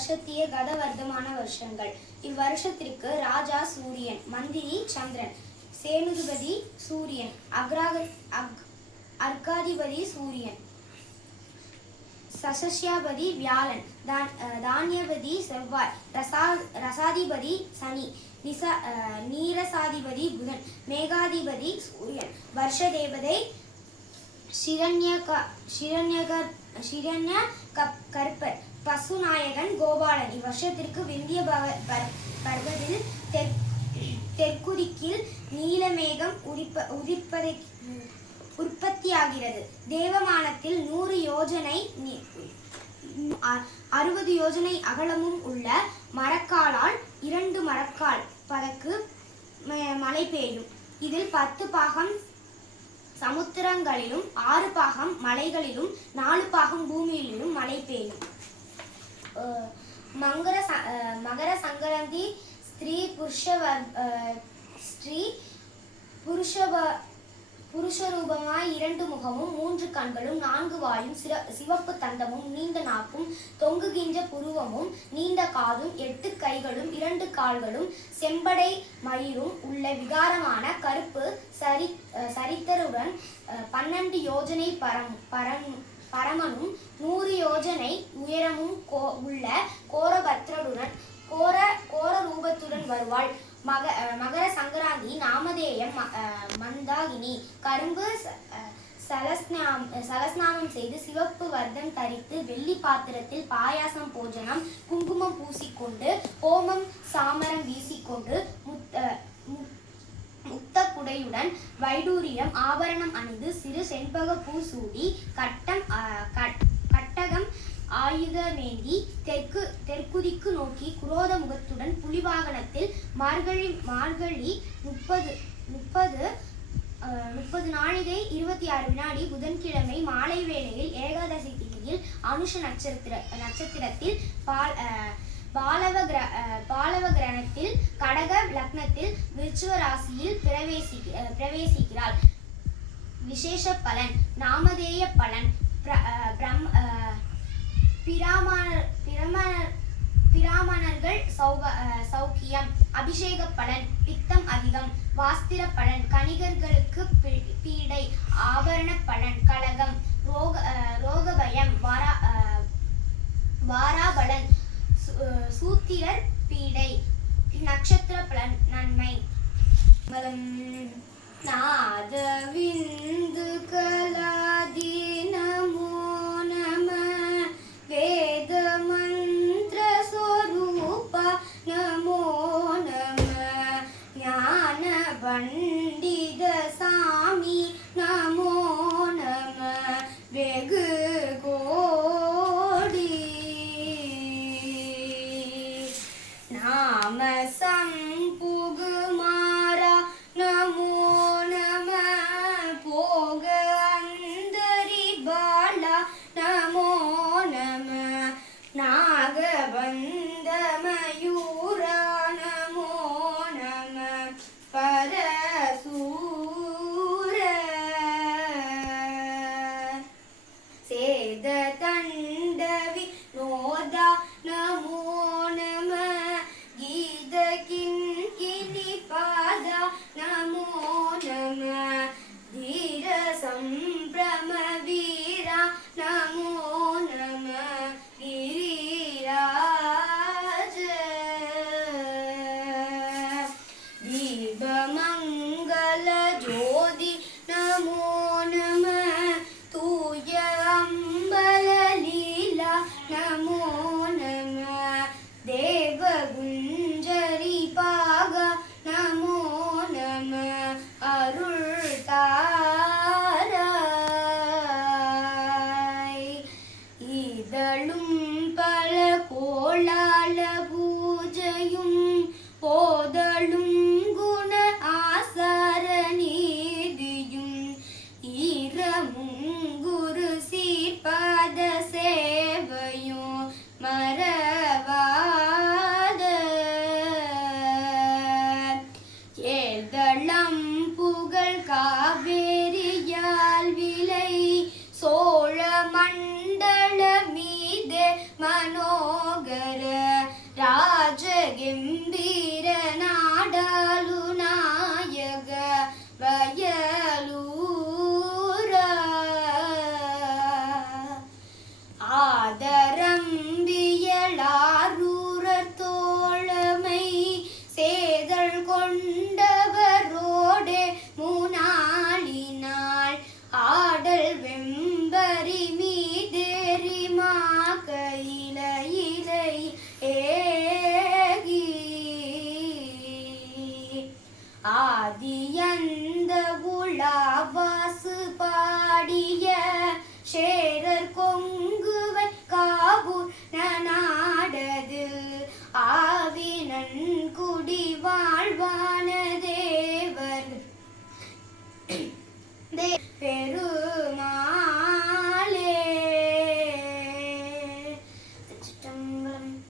வருஷத்திய கதவர்த்தமான வருஷங்கள். இவ்வருஷத்திற்கு ராஜா சூரியன் மந்திரி சந்திரன் சேனுதிபதி சூரியன் அக்ராக அக் அர்க்காதிபதி சூரியன் சசஸ்யாபதி வியாழன் தான் தானியபதி செவ்வாய் ரசா ரசாதிபதி சனி நிசா அஹ் நீரசாதிபதி புதன் மேகாதிபதி சூரியன். வருஷ தேவதை சிரண்யக சிரண்யகர் சிரண்ய கப் கற்பர் பசுநாயகன் கோபாலன். இவ்வருஷத்திற்கு விந்திய பவ பர்- பர்வதில் தெற் தெற்குதிக்கில் நீலமேகம் உதிப்ப உதிப்பதை உற்பத்தியாகிறது. தேவமானத்தில் நூறு யோஜனை அறுபது யோஜனை அகலமும் உள்ள மரக்காலால் இரண்டு மரக்கால் பதக்கு ம- மழை பெய்யும். இதில் பத்து பாகம் சமுத்திரங்களிலும் ஆறு பாகம் மலைகளிலும் நாலு பாகம் பூமியிலும் மழை பெய்யும். மங்கர ச- மகர சங்கரந்தி ஸ்திரீ புருஷ ஸ்ரீ புருஷவ புருஷரூபமாய் இரண்டு முகமும் மூன்று கண்களும் நான்கு வாயும் சிற சிவப்பு தந்தமும் நீண்ட நாக்கும் தொங்குகின்ற புருவமும் நீண்ட காதும் எட்டு கைகளும் இரண்டு கால்களும் செம்படை மயிரும் உள்ள விகாரமான கருப்பு சரி சரித்தருடன் பன்னெண்டு யோஜனை பரம் பரம் பரமனும் நூறு யோஜனை உயரமும் கோ- உள்ள கோரபத்ரருடன் கோர கோர ரூபத்துடன் வருவாள். மக மகர சங்கராந்தி நாமதேயம் ம- மந்தாகினி. கரும்பு சலஸ்நாம் சலஸ்நானம் செய்து சிவப்பு வர்த்தம் தரித்து வெள்ளி பாத்திரத்தில் பாயாசம் போஜனம் குங்குமம் பூசிக்கொண்டு ஹோமம் சாமரம் வீசிக்கொண்டு முத்த குடையுடன் வைடூரியம் ஆபரணம் அணிந்து சிறு செண்பக பூ சூடி கட்டம் கட்- கட்டகம் ஆயுதமேந்தி தெற்கு தெற்குதிக்கு நோக்கி குரோத முகத்துடன் புலிவாகனத்தில் மார்கழி மார்கழி முப்பது முப்பது முப்பது நாழிகை இருபத்தி ஆறு வினாடி புதன்கிழமை மாலை வேளையில் ஏகாதசி திதியில் அனுஷ நட்சத்திர நட்சத்திரத்தில் பால் அஹ், பாலவ கிர பாலவ கிரகணத்தில் கடக லக்னத்தில் விருச்சுவ ராசியில் பிரவேசி பிரவேசிக்கிறாள். விசேஷ பலன் நாமதேய பலன் பிர- பிரம் பிராமணர் பிரமணர் பிராமணர்கள் சௌக சௌக்கியம் அபிஷேக பலன் பித்தம் அதிகம் வாஸ்திர பலன் கணிகர்களுக்கு பலன் நன்மை மதம் நாதவிந்து கலாதீன dançar. ஆடிய சேரர் கொங்குவை காபூர் நாடது ஆவினன் குடி வாழ்வான